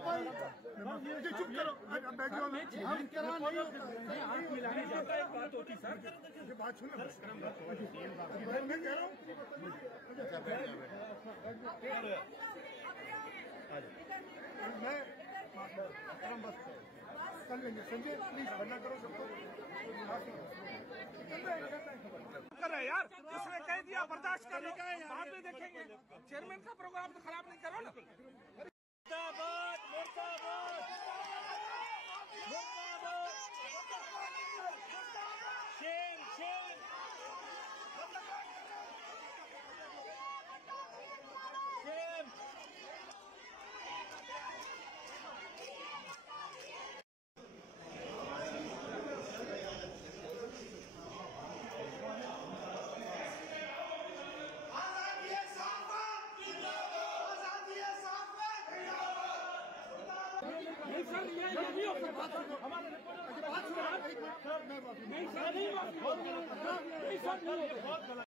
बिल्कुल चुप करो, हम करा नहीं हाथ मिलाने जाता है, बात होती सर, बात सुनो मैं कह रहा हूँ। मैं बस कर लेंगे संजय, प्लीज बंदा करो सबको। कर रहे यार, उसने कह दिया बर्दाश्त कर लो, बाद में देखेंगे। चेयरमैन का प्रोग्राम तो खराब नहीं करो ना। मुर्दाबाद मुर्दाबाद मुर्दाबाद, शेर शेर शेर। सर ये नहीं हो सकता, हमारे बात सुनो, नहीं सर नहीं